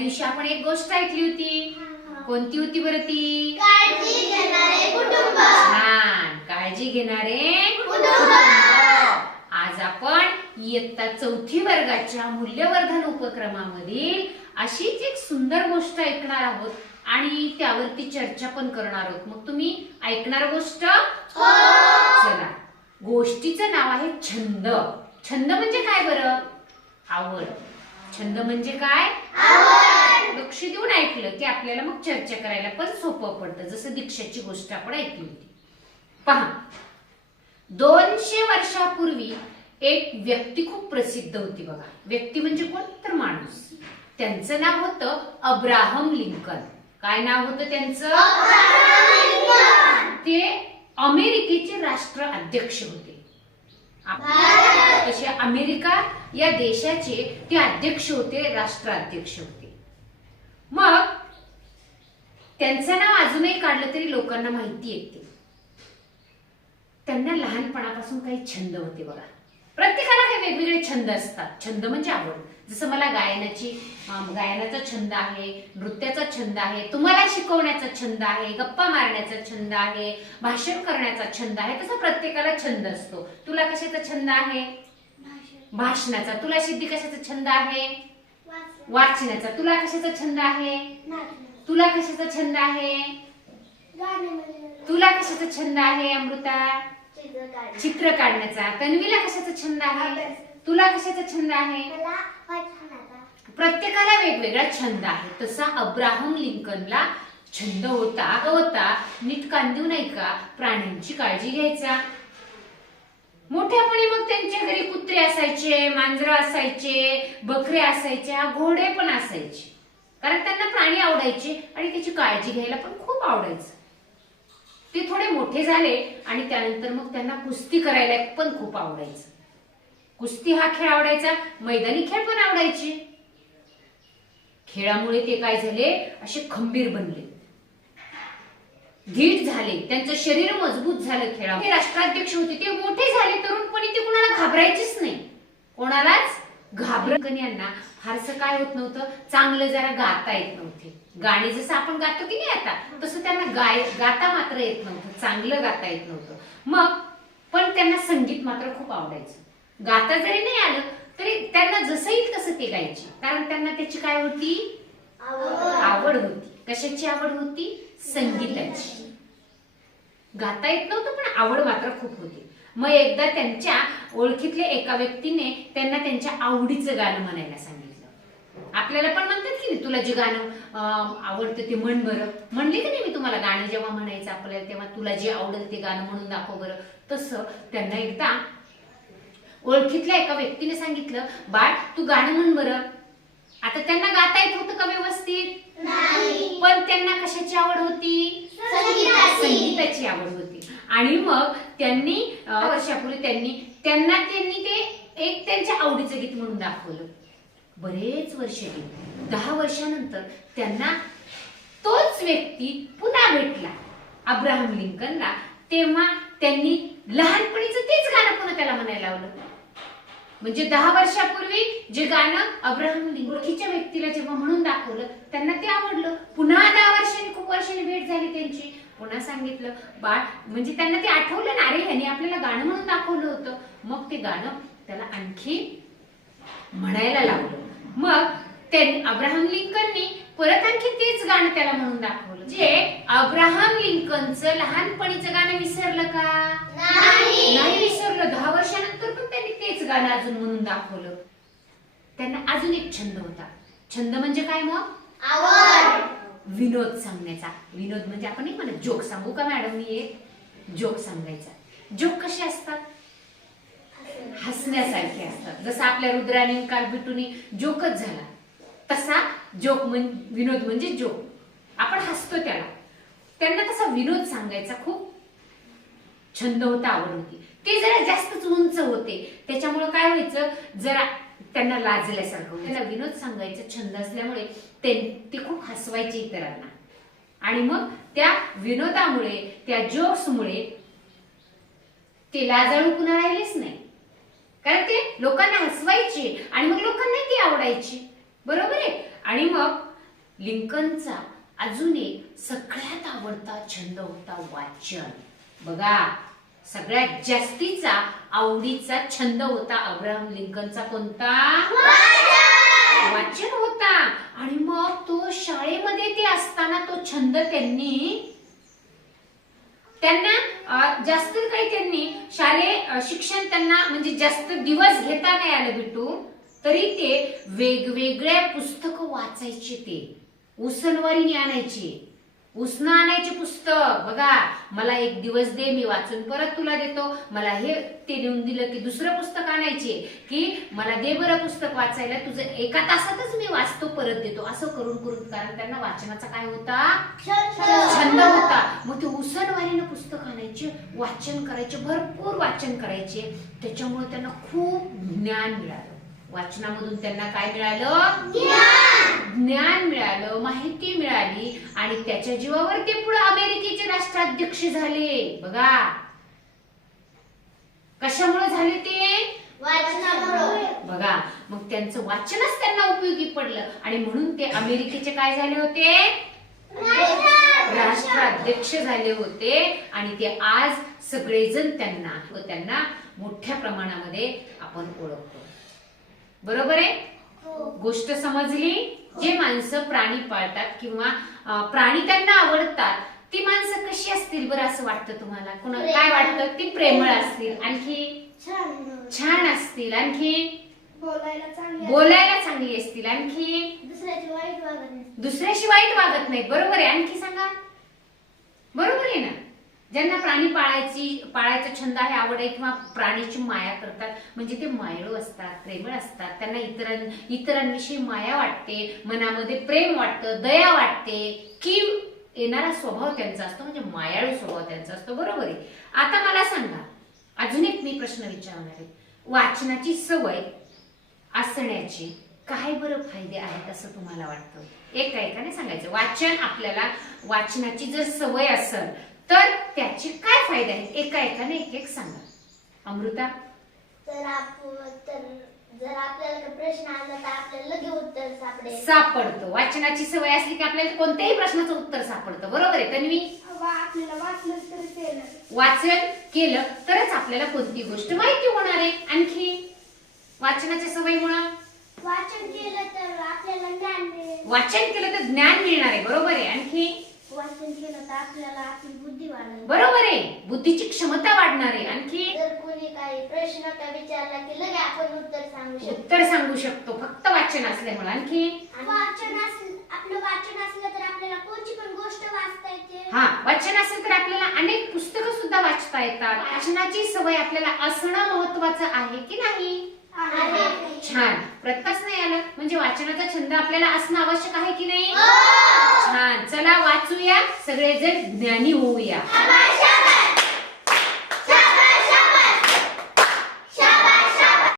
दिवशी आपण एक गोष्ट ऐकली होती. कोणती होती बरं ती? काळजी घेणारे कुटुंब. छान, काळजी घेणारे कुटुंब. आज आपण इयत्ता 4थी वर्गाच्या मूल्यवर्धन उपक्रमामधील अशीच एक सुंदर गोष्ट ऐकणार आहोत आणि त्यावरती चर्चा पण करणार आहोत. मग तुम्ही ऐकणार गोष्ट? चला, गोष्टीचं नाव आहे छंद. छंद म्हणजे काय बरं? आवड. छंद म्हणजे काय? आवड. लक्ष देऊन ऐकलं की आपल्याला मग चर्चा करायला पण सोपं पडतं. जसं दीक्षाची गोष्ट आपण ऐकली होती. पहा, 200 वर्षापूर्वी एक व्यक्ती खूप प्रसिद्ध होती बघा. व्यक्ती म्हणजे कोण? तर माणूस. त्यांचं नाव होतं अब्राहम लिंकन. काय नाव होतं त्यांचं? ते अमेरिकेचे राष्ट्राध्यक्ष होते. तसे अमेरिका या देशाचे ते अध्यक्ष होते, राष्ट्राध्यक्ष होते. मग त्यांचं नाव अजूनही काढलं तरी लोकांना माहिती येते. त्यांना लहानपणापासून काही छंद होते बघा. प्रत्येकाला काही वेगवेगळे छंद असतात. छंद म्हणजे आवड. जसं मला गायनाचा छंद आहे, नृत्याचा छंद आहे, तुम्हाला शिकवण्याचा छंद आहे, गप्पा मारण्याचा छंद आहे, भाषण करण्याचा छंद आहे. तसा प्रत्येकाला छंद असतो. तुला कशाचा छंद आहे? भाषणाचा. तुला सिद्धी कशाचा छंद आहे? वाचनाचा. तुला कशाचा छंद आहे? तुला कशाचा छंद आहे? तुला कशाचा छंद आहे अमृता? चित्र काढण्याचा. तन्वीला कशाचा छंद आहे? तुला कशाचा छंद आहे? प्रत्येकाला वेगवेगळा छंद आहे. तसा अब्राहम लिंकनला छंद होता नीट कान देऊन ऐका, प्राण्यांची काळजी घ्यायचा. मोठ्यापणी मग त्यांच्या घरी कुत्रे असायचे, मांजरं असायचे, बकरे असायच्या, घोडे पण असायचे. कारण त्यांना प्राणी आवडायचे आणि त्याची काळजी घ्यायला पण खूप आवडायचं. ते थोडे मोठे झाले आणि त्यानंतर मग त्यांना कुस्ती करायला पण खूप आवडायचं. कुस्ती हा खेळ आवडायचा, मैदानी खेळ पण आवडायचे. खेळामुळे ते काय झाले? असे खंबीर बनले, धीट झाले, त्यांचं शरीर मजबूत झालं. खेळामुळे ते राष्ट्राध्यक्ष होते. ते मोठे झाले तरुणपणी, ते कोणाला घाबरायचेच नाही, कोणालाच यांना फारसं काय होत नव्हतं, चांगलं जरा गाता येत नव्हते. गाणी जसं आपण गातो की नाही आता, तसं त्यांना गाता मात्र येत नव्हतं, चांगलं गाता येत नव्हतं. मग पण त्यांना संगीत मात्र खूप आवडायचं. गाता जरी नाही आलं तरी त्यांना जसं येईल तसं ते गायचे. कारण त्यांना त्याची काय होती? आवड होती. कशाची आवड होती? संगीताची. गाता येत नव्हतं पण आवड मात्र खूप होती. मग एकदा त्यांच्या ओळखीतल्या एका व्यक्तीने त्यांना त्यांच्या आवडीचं गाणं म्हणायला सांगितलं. आपल्याला पण म्हणतात की नाही, तुला जे गाणं आवडतं ते म्हण बरं. म्हणले की नाही मी तुम्हाला, गाणं जेव्हा म्हणायचं आपल्याला तेव्हा तुला जे आवडेल ते गाणं म्हणून दाखव बरं. तसं त्यांना एकदा ओळखीतल्या एका व्यक्तीने सांगितलं, बाळ तू गाणं म्हण बरं. आता त्यांना गाता येत होतं का व्यवस्थित? पण त्यांना कशाची आवड होती? संगीताची आवड होती. आणि मग त्यांनी वर्षापूर्वी त्यांना ते एक त्यांच्या आवडीचं गीत म्हणून दाखवलं. बरेच वर्ष गेली. 10 वर्षानंतर त्यांना तोच व्यक्ती पुन्हा भेटला अब्राहम लिंकनला. तेव्हा त्यांनी लहानपणीचं तेच गाणं पुन्हा त्याला म्हणायला लावलं. म्हणजे 10 वर्षापूर्वी जे गाणं अब्राहम लिंकनच्या व्यक्तीला जेव्हा म्हणून दाखवलं, त्यांना ते आवडलं. पुन्हा 10 वर्षांनी, खूप वर्षांनी भेट झाली त्यांची. पुन्हा सांगितलं बाळ, म्हणजे त्यांना ते आठवलं ना, अरे ह्याने आपल्याला गाणं म्हणून दाखवलं होतं. मग ते गाणं त्याला आणखी म्हणायला लावलं. मग त्यांनी अब्राहम लिंकननी परत आणखी तेच गाणं त्याला म्हणून दाखवलं. जे अब्राहम लिंकनचं लहानपणीचं गाणं विसरलं का? नाही विसरलं. 10 वर्षानंतर पण त्यांनी तेच गाणं अजून म्हणून दाखवलं. त्यांना अजून एक छंद होता. छंद म्हणजे काय मग? आवड. विनोद सांगण्याचा. विनोद म्हणजे आपण नाही म्हणत जोक सांगू का मॅडम, मी एक जोक सांगायचा. जोक कसे असतात? हसण्यासारखे असतात. जसं आपल्या रुद्राने काल बिटूनी जोकच झाला, तसा जोक विनोद म्हणजे जोक. आपण हसतो त्याला. त्यांना तसा विनोद सांगायचा खूप छंद होता, आवड होती. ते जरा जास्तच उंच होते, त्याच्यामुळे काय व्हायचं, जरा त्यांना लाजल्यासारखं. त्यांना विनोद सांगायचा छंद असल्यामुळे ते खूप हसवायचे इतरांना. आणि मग त्या विनोदामुळे, त्या जोक्समुळे ते लाजाळू पुन्हा राहिलेच नाही. कारण ते लोकांना हसवायचे आणि मग लोकांना ती आवडायची. बरोबर आहे. आणि मग लिंकनचा अजून एक सगळ्यात आवडता छंद होता वाचन. बघा, सगळ्यात जास्तीचा आवडीचा छंद होता अब्राहम लिंकनचा कोणता? वाचन होता. आणि मग तो शाळेमध्ये ते असताना तो छंद त्यांना जास्त काही त्यांनी शालेय शिक्षण त्यांना म्हणजे जास्त दिवस घेता नाही आलं बिट्टू, तरी ते वेगवेगळ्या पुस्तकं वाचायचे. ते उसनवारीने आणायचे, उसनं आणायचे पुस्तक. बघा, मला एक दिवस दे, मी वाचून परत तुला देतो. मला हे ते देऊन दिलं की दुसरं पुस्तक आणायचे, की मला दे बरं पुस्तक वाचायला, तुझं एका तासातच मी वाचतो परत देतो. असं करून करून, कारण त्यांना वाचनाचा काय होता? छंद होता. मग ते उसनवारीनं पुस्तक आणायचे, वाचन करायचे, भरपूर वाचन करायचे. त्याच्यामुळे त्यांना खूप ज्ञान मिळालं. वाचनामधून त्यांना काय मिळालं? ज्ञान मिळालं, माहिती मिळाली. आणि त्याच्या जीवावर ते पुढे अमेरिकेचे राष्ट्राध्यक्ष झाले. बघा, कशामुळे झाले ते? वाचनामुळे. बघा, मग त्यांचं वाचनच त्यांना उपयोगी पडलं आणि म्हणून ते अमेरिकेचे काय झाले होते? राष्ट्राध्यक्ष झाले होते. आणि ते आज सगळेजण त्यांना मोठ्या प्रमाणामध्ये आपण ओळखतो. बरोबर आहे? गोष्ट समजली? जे माणसं प्राणी पाळतात किंवा प्राणी त्यांना आवडतात, ती माणसं कशी असतील बरं असं वाटतं तुम्हाला? कोणाला काय वाटतं? ती प्रेमळ असतील, आणखी छान असतील, आणखी बोलायला चांगली असतील, आणखी दुसऱ्याशी वाईट वागत नाही. बरोबर आहे? आणखी सांगा. बरोबर आहे ना? ज्यांना प्राणी पाळायचा छंद आहे, आवड आहे, किंवा प्राण्याची माया करतात, म्हणजे ते मायाळू असतात, प्रेमळ असतात. त्यांना इतरांविषयी माया वाटते, मनामध्ये प्रेम वाटतं, दया वाटते, की येणारा स्वभाव त्यांचा असतो, म्हणजे मायाळू स्वभाव त्यांचा असतो. बरोबर आहे? आता मला सांगा, अजून एक मी प्रश्न विचारणार आहे. वाचनाची सवय असण्याचे काय बरं फायदे आहेत असं तुम्हाला वाटतं? एकाने सांगायचं. वाचनाची जर सवय असेल तर त्याचे काय फायदे आहेत? एकाने एक सांगा. अमृता? जर आपल्याला प्रश्न आला तर आपल्याला लगेच उत्तर सापडतो. वाचनाची सवय असली की आपल्याला कोणत्याही प्रश्नाचं उत्तर सापडतं. बरोबर आहे तन्वी? वाचन केलं तरच आपल्याला कोणती गोष्ट माहिती होणार आहे. आणखी वाचनाच्या सवयीमुळे वाचन केलं तर आपल्याला ज्ञान मिळेल. वाचन केलं तर ज्ञान मिळणार आहे. बरोबर आहे? आणखी वाचन केलं तर आपल्याला आपली बुद्धी वाढेल. बरोबर आहे, बुद्धीची क्षमता वाढणार आहे. आणखी जर कोणी काही प्रश्न विचारला की लगेच आपण उत्तर सांगू शकतो फक्त वाचन असल्यामुळे. आणखी आपलं वाचन असलं तर आपल्याला कोणती पण गोष्ट वाचता येते. वाचन असेल तर आपल्याला अनेक पुस्तकं सुद्धा वाचता येतात. वाचनाची सवय आपल्याला असणं महत्वाचं आहे की नाही? छान. प्रत्यक्ष नाही आलं म्हणजे वाचनाचा छंद आपल्याला असणं आवश्यक आहे की नाही? छान. चला वाचूया, सगळेजण ज्ञानी होऊया.